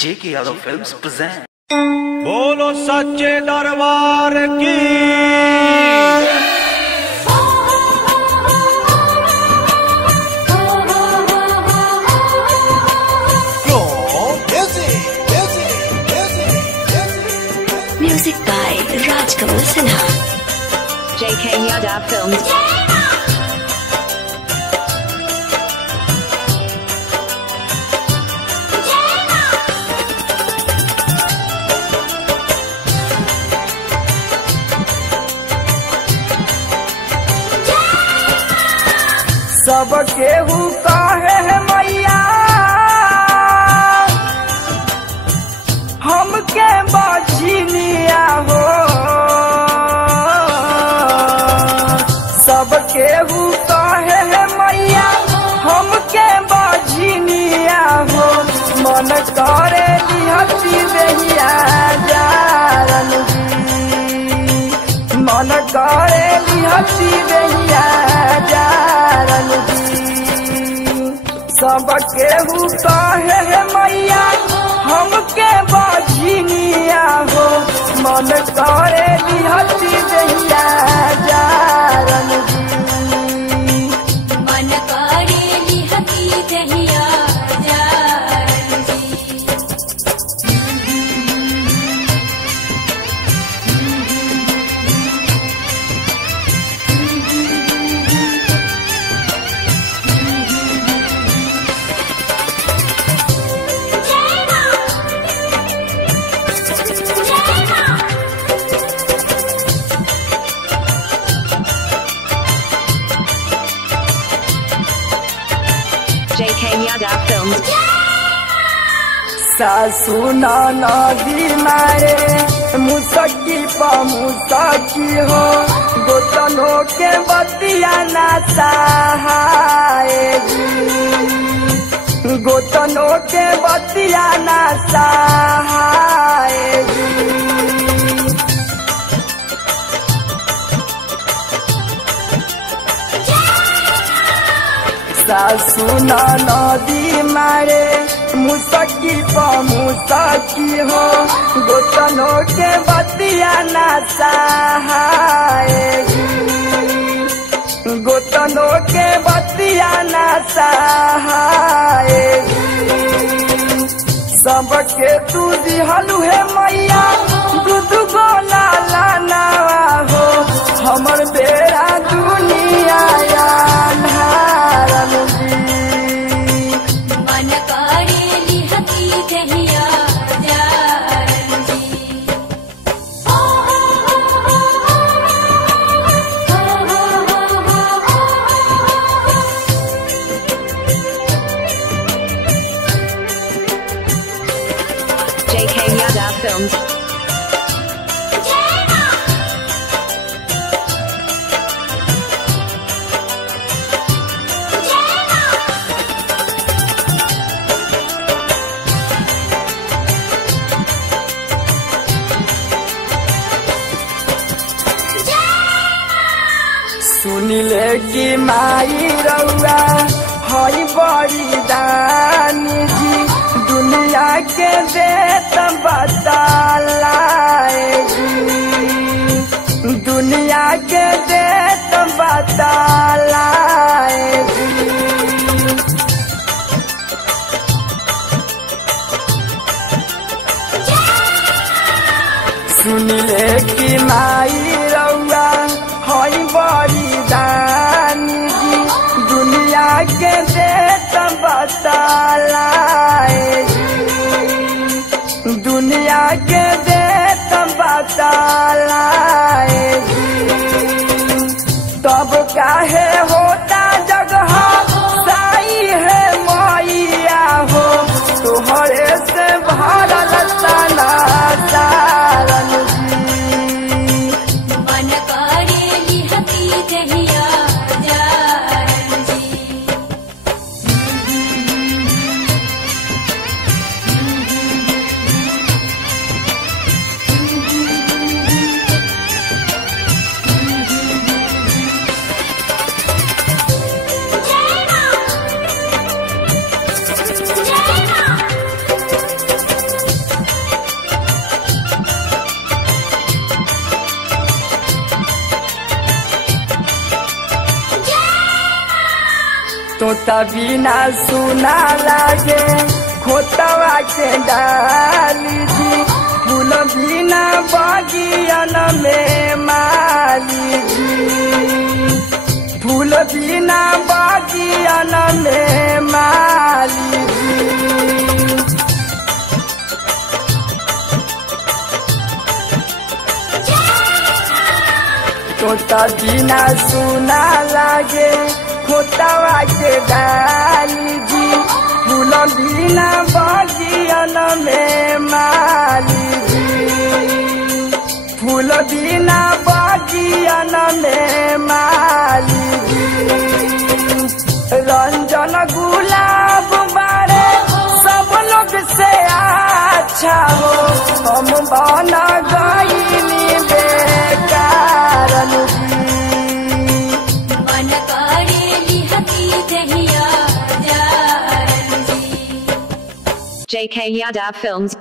जेके Yadav films present. बोलो सच्चे दरबार की। Music by Rajkamal Sinha. JK Yadav Films. सब केहू काहे है मैया हमके बाझिनिया हो। सब केहू काहे है मैया हमके बाझिनिया हो। मन करे लिहती रहिया जारन जी, मन करे लिहती रहिया जारन जी। सब केहू काहे है मैया हमके बाझिनिया हो। मन करे लिहती रहिया जारन जी, मन करे लिहती रहिया जारन जी। JK Yadav Films. सासू नदी मारे मुसकी पा मुसकी हो। गोतनो के बतिया ना सहाएगी, गोतनो के बतिया ना सहाएगी। सासू नदी मारे मुसकी पा मुसकी हो। गोतनो के बतिया ना सहाएगी, गोतनो के बतिया ना सहाएगी। सबके तू दिहलू है मैया दूध गोला लाना हो। हमर बेरा दुनिया अन्हारन जी, मन करे लिहती रहिया जारन जी। JK Yadav Films. सुनिले कि माई रउआ हई बड़ी दानी जी। दुनिया के देत बतालाएगी, दुनिया के देत बतालाएगी। सुनिले कि माई रउआ हई बड़ी दानी जी। दुनिया के देत बतालाएगी, दुनिया के देत बतालाएगी। तब काहे होता जगह साई है मैया हो। तोहरे से भरल तना सारन जी, मन करे लिहती रहिया जारन जी। तोता बिना सुना लागे खोतवा के डाली जी फूल बिना बगियन में माली जी फूल बिना बगियन में माली जी तोता बिना सुना लागे खोतवा के डाली जी फूल बिना बगियन में माली जी फूल बिना बगियन में माली जी रंजन गुलाब बारे सब लोग से अच्छा हो हम बन गईनी बेकारन मन करेली हकी दहिया जारन जी। JK Yadav Films